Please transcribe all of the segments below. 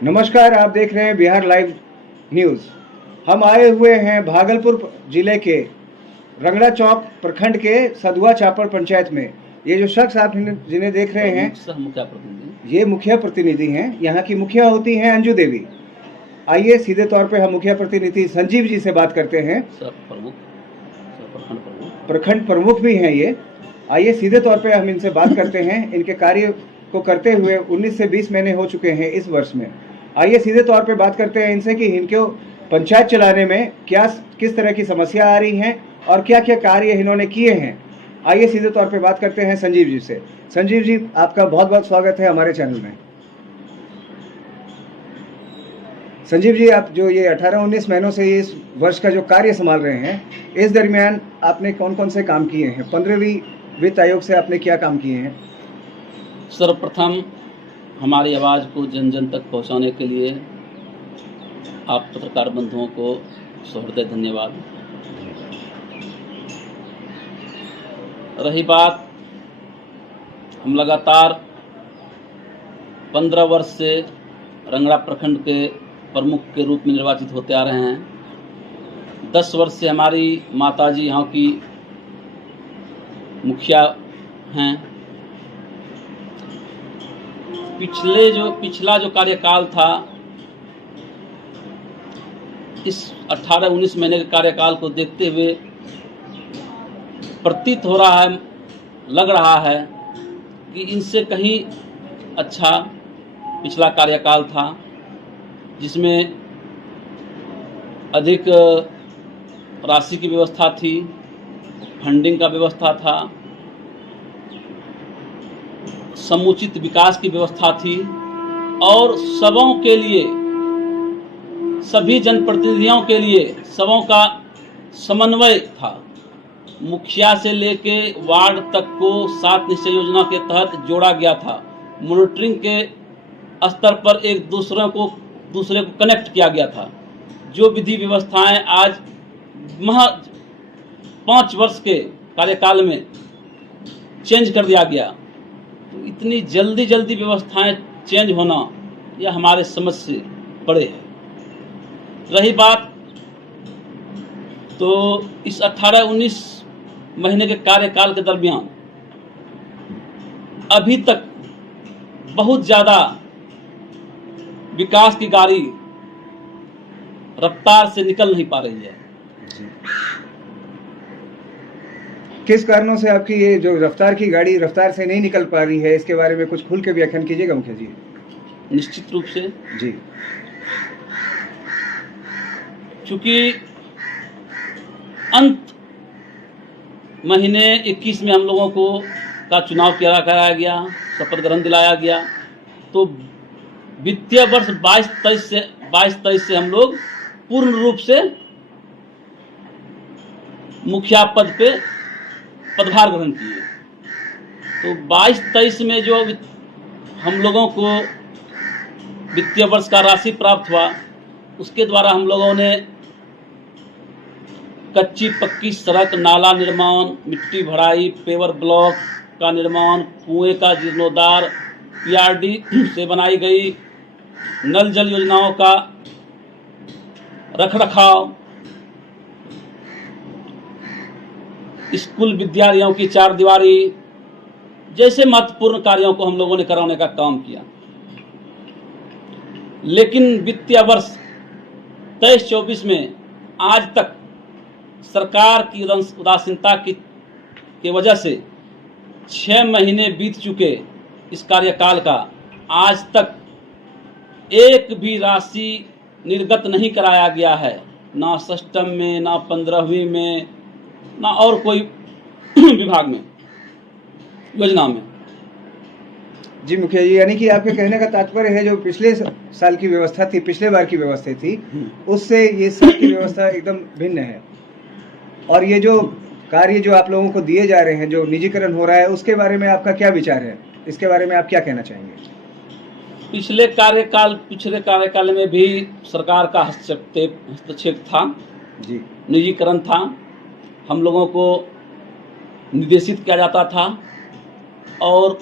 नमस्कार, आप देख रहे हैं बिहार लाइव न्यूज़। हम आए हुए हैं भागलपुर जिले के रंगड़ा चौक प्रखंड के सदुआ चापड़ पंचायत में। ये जो शख्स आप जिन्हें देख रहे हैं, ये मुखिया प्रतिनिधि हैं। यहाँ की मुखिया होती हैं अंजू देवी। आइए सीधे तौर पे हम मुखिया प्रतिनिधि संजीव जी से बात करते हैं। प्रखंड प्रमुख भी हैं ये। आइए सीधे तौर पे हम इनसे बात करते हैं। इनके कार्य को करते हुए 19 से 20 महीने हो चुके हैं इस वर्ष में। आइए सीधे तौर पे बात करते हैं इनसे कि इनको पंचायत चलाने में किस तरह की समस्या आ रही हैं और क्या क्या कार्य इन्होंने किए हैं। आइए सीधे तौर पे बात करते हैं संजीव जी से। संजीव जी, आपका बहुत बहुत स्वागत है हमारे चैनल में। संजीव जी, आप जो ये 18-19 महीनों से इस वर्ष का जो कार्य संभाल रहे हैं, इस दरमियान आपने कौन कौन से काम किए हैं? 15वीं वित्त आयोग से आपने क्या काम किए हैं? सर्वप्रथम हमारी आवाज़ को जन जन तक पहुंचाने के लिए आप पत्रकार बंधुओं को सहृदय धन्यवाद। रही बात, हम लगातार 15 वर्ष से रंगड़ा प्रखंड के प्रमुख के रूप में निर्वाचित होते आ रहे हैं। 10 वर्ष से हमारी माताजी यहाँ की मुखिया हैं। पिछला जो कार्यकाल था, इस 18-19 महीने के कार्यकाल को देखते हुए प्रतीत हो रहा है, लग रहा है कि इनसे कहीं अच्छा पिछला कार्यकाल था, जिसमें अधिक राशि की व्यवस्था थी, फंडिंग का व्यवस्था था, समुचित विकास की व्यवस्था थी और सबों के लिए, सभी जनप्रतिनिधियों के लिए सबों का समन्वय था। मुखिया से लेके वार्ड तक को 7 निश्चय योजना के तहत जोड़ा गया था। मॉनिटरिंग के स्तर पर एक दूसरे को कनेक्ट किया गया था। जो विधि व्यवस्थाएं आज महज 5 वर्ष के कार्यकाल में चेंज कर दिया गया, तो इतनी जल्दी व्यवस्थाएं चेंज होना यह हमारे समझ से परे है। रही बात, तो इस 18-19 महीने के कार्यकाल के दरमियान अभी तक बहुत ज़्यादा विकास की गाड़ी रफ्तार से निकल नहीं पा रही है। किस कारणों से आपकी ये जो रफ्तार की गाड़ी रफ्तार से नहीं निकल पा रही है, इसके बारे में कुछ खुल के व्याख्यान कीजिएगा मुखिया जी। निश्चित रूप से जी, चूंकि अंत महीने 21 में हम लोगों को का चुनाव कराया गया, शपथ ग्रहण दिलाया गया, तो वित्तीय वर्ष 22-23 से हम लोग पूर्ण रूप से मुखिया पद पे पदभार ग्रहण किए। तो 22-23 में जो हम लोगों को वित्तीय वर्ष का राशि प्राप्त हुआ, उसके द्वारा हम लोगों ने कच्ची पक्की सड़क, नाला निर्माण, मिट्टी भराई, पेवर ब्लॉक का निर्माण, कुएं का जीर्णोद्धार, पीआरडी से बनाई गई नल जल योजनाओं का रखरखाव, स्कूल विद्यालयों की 4 दीवारी जैसे महत्वपूर्ण कार्यों को हम लोगों ने कराने का काम किया। लेकिन वित्तीय वर्ष 23-24 में आज तक सरकार की उदासीनता की वजह से 6 महीने बीत चुके इस कार्यकाल का, आज तक एक भी राशि निर्गत नहीं कराया गया है, ना सिस्टम में, ना 15वीं में, ना और कोई विभाग में, योजना में। जी मुखिया जी, यानी कि आपके कहने का तात्पर्य है जो पिछले साल की व्यवस्था थी, पिछले बार की व्यवस्था थी, उससे ये साल की व्यवस्था एकदम भिन्न है। और ये जो कार्य जो आप लोगों को दिए जा रहे हैं, जो निजीकरण हो रहा है, उसके बारे में आपका क्या विचार है? इसके बारे में आप क्या कहना चाहेंगे? पिछले कार्यकाल में भी सरकार का हस्तक्षेप था जी, निजीकरण था, हम लोगों को निर्देशित किया जाता था और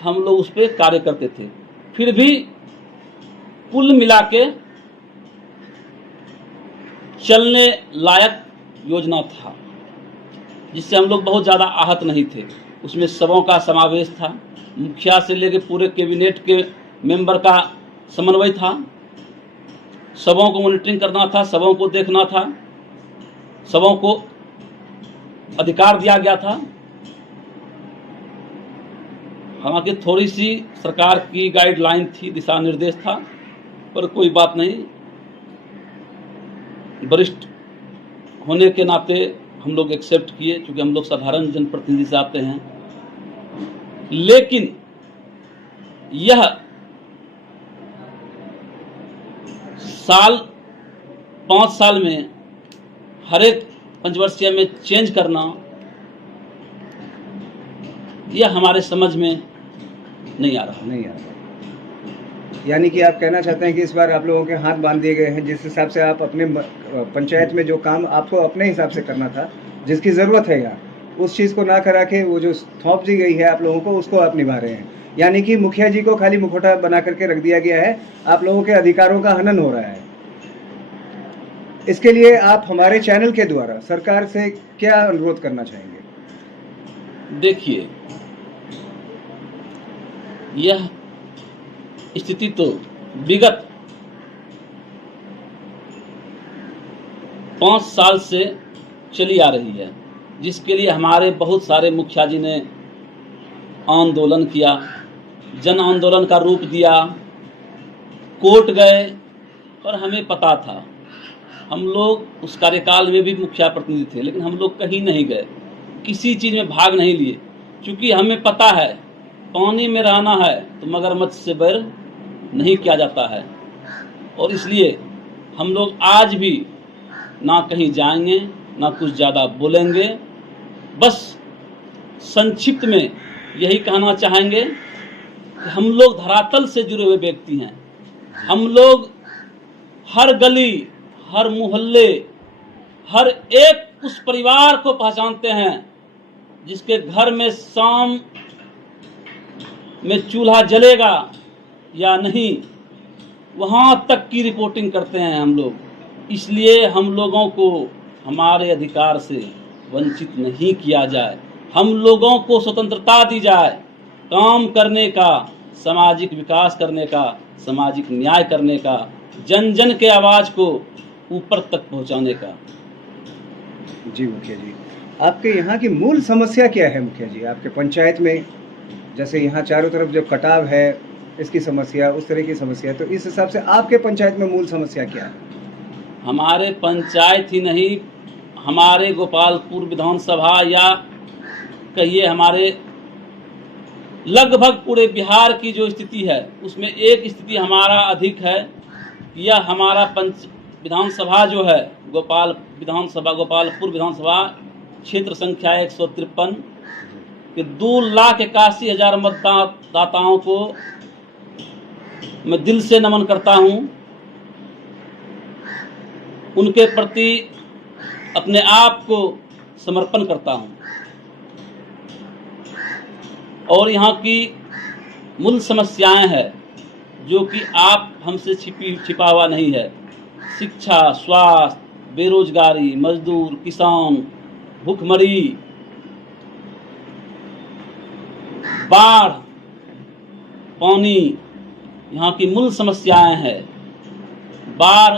हम लोग उस पर कार्य करते थे। फिर भी कुल मिला के चलने लायक योजना था, जिससे हम लोग बहुत ज़्यादा आहत नहीं थे। उसमें सबों का समावेश था, मुखिया से लेकर पूरे कैबिनेट के मेंबर का समन्वय था, सबों को मॉनिटरिंग करना था, सबों को देखना था, सबों को अधिकार दिया गया था। हालांकि थोड़ी सी सरकार की गाइडलाइन थी, दिशा निर्देश था, पर कोई बात नहीं, वरिष्ठ होने के नाते हम लोग एक्सेप्ट किए, क्योंकि हम लोग साधारण जनप्रतिनिधि से आते हैं। लेकिन यह साल 5 साल में हर एक पंचवर्षीय में चेंज करना, यह हमारे समझ में नहीं आ रहा। यानी कि आप कहना चाहते हैं कि इस बार आप लोगों के हाथ बांध दिए गए हैं, जिस हिसाब से आप अपने पंचायत में जो काम आपको अपने हिसाब से करना था, जिसकी ज़रूरत है यहाँ, उस चीज़ को ना करा के वो जो थोप दी गई है आप लोगों को, उसको आप निभा रहे हैं। यानी कि मुखिया जी को खाली मुखौटा बना करके रख दिया गया है, आप लोगों के अधिकारों का हनन हो रहा है। इसके लिए आप हमारे चैनल के द्वारा सरकार से क्या अनुरोध करना चाहेंगे? देखिए, यह स्थिति तो विगत 5 साल से चली आ रही है, जिसके लिए हमारे बहुत सारे मुखिया जी ने आंदोलन किया, जन आंदोलन का रूप दिया, कोर्ट गए, और हमें पता था, हम लोग उस कार्यकाल में भी मुखिया प्रतिनिधि थे, लेकिन हम लोग कहीं नहीं गए, किसी चीज़ में भाग नहीं लिए, क्योंकि हमें पता है पानी में रहना है तो मगरमच्छ से बैर नहीं किया जाता है। और इसलिए हम लोग आज भी ना कहीं जाएंगे, ना कुछ ज़्यादा बोलेंगे। बस संक्षिप्त में यही कहना चाहेंगे कि हम लोग धरातल से जुड़े हुए व्यक्ति हैं। हम लोग हर गली, हर मोहल्ले, हर एक उस परिवार को पहचानते हैं जिसके घर में शाम में चूल्हा जलेगा या नहीं, वहाँ तक की रिपोर्टिंग करते हैं हम लोग। इसलिए हम लोगों को हमारे अधिकार से वंचित नहीं किया जाए, हम लोगों को स्वतंत्रता दी जाए काम करने का, सामाजिक विकास करने का, सामाजिक न्याय करने का, जन जन के आवाज़ को ऊपर तक पहुंचाने का। जी मुखिया जी, आपके यहाँ की मूल समस्या क्या है मुखिया जी? आपके पंचायत में जैसे यहाँ चारों तरफ जो कटाव है, इसकी समस्या, उस तरह की समस्या, तो इस हिसाब से आपके पंचायत में मूल समस्या क्या है? हमारे पंचायत ही नहीं, हमारे गोपालपुर विधानसभा या कहिए हमारे लगभग पूरे बिहार की जो स्थिति है, उसमें एक स्थिति हमारा अधिक है। यह हमारा विधानसभा जो है गोपालपुर विधानसभा क्षेत्र संख्या 153 के 2,81,000 मतदाताओं को मैं दिल से नमन करता हूं। उनके प्रति अपने आप को समर्पण करता हूं। और यहाँ की मूल समस्याएं हैं जो कि आप हमसे छिपा हुआ नहीं है। शिक्षा, स्वास्थ्य, बेरोजगारी, मजदूर, किसान, भूखमरी, बाढ़, पानी, यहाँ की मूल समस्याएं हैं। बाढ़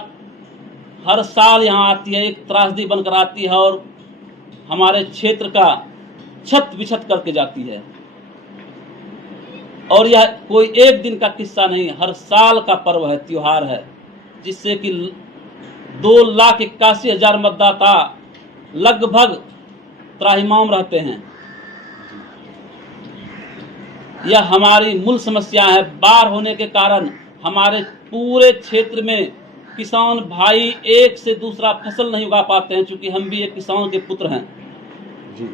हर साल यहाँ आती है, एक त्रासदी बनकर आती है और हमारे क्षेत्र का छत बिछत करके जाती है। और यह कोई एक दिन का किस्सा नहीं, हर साल का पर्व है, त्योहार है, जिससे कि 2,81,000 मतदाता लगभग त्राहिमाम रहते हैं। यह हमारी मूल समस्या है। बाढ़ होने के कारण हमारे पूरे क्षेत्र में किसान भाई एक से दूसरा फसल नहीं उगा पाते हैं, क्योंकि हम भी एक किसान के पुत्र हैं जी।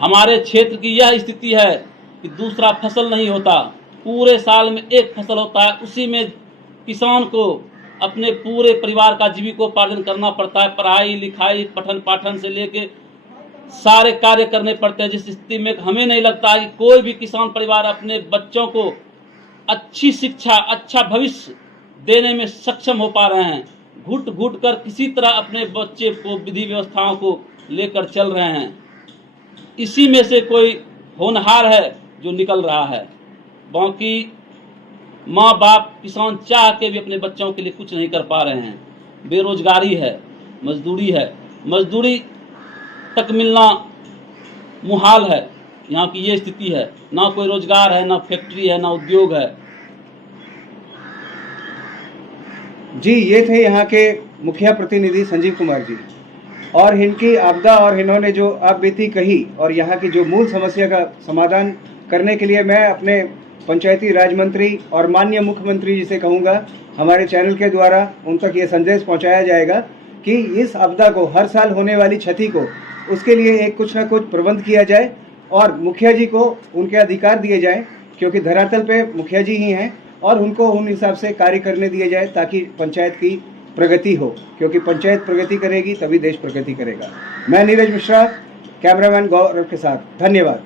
हमारे क्षेत्र की यह स्थिति है कि दूसरा फसल नहीं होता, पूरे साल में एक फसल होता है, उसी में किसान को अपने पूरे परिवार का जीविकोपार्जन करना पड़ता है। पढ़ाई लिखाई, पठन पाठन से लेके सारे कार्य करने पड़ते हैं, जिस स्थिति में हमें नहीं लगता है कि कोई भी किसान परिवार अपने बच्चों को अच्छी शिक्षा, अच्छा भविष्य देने में सक्षम हो पा रहे हैं। घुट घुट कर किसी तरह अपने बच्चे को विधि व्यवस्थाओं को लेकर चल रहे हैं। इसी में से कोई होनहार है जो निकल रहा है। बाकी माँ बाप किसान चाह के भी अपने बच्चों के लिए कुछ नहीं कर पा रहे हैं। बेरोजगारी है, मजदूरी है, मजदूरी तक मिलना मुहाल है। यहाँ की ये स्थिति है, ना कोई रोजगार है, ना फैक्ट्री है, ना उद्योग है। जी, ये थे यहाँ के मुखिया प्रतिनिधि संजीव कुमार जी, और इनकी आपदा और इन्होंने जो आप बीती कही और यहाँ की जो मूल समस्या का समाधान करने के लिए मैं अपने पंचायती राज मंत्री और माननीय मुख्यमंत्री जी से कहूँगा, हमारे चैनल के द्वारा उन तक ये संदेश पहुँचाया जाएगा कि इस आपदा को, हर साल होने वाली क्षति को, उसके लिए एक कुछ ना कुछ प्रबंध किया जाए और मुखिया जी को उनके अधिकार दिए जाएं, क्योंकि धरातल पे मुखिया जी ही हैं, और उनको उन हिसाब से कार्य करने दिए जाए ताकि पंचायत की प्रगति हो, क्योंकि पंचायत प्रगति करेगी तभी देश प्रगति करेगा। मैं नीरज मिश्रा, कैमरामैन गौरव के साथ, धन्यवाद।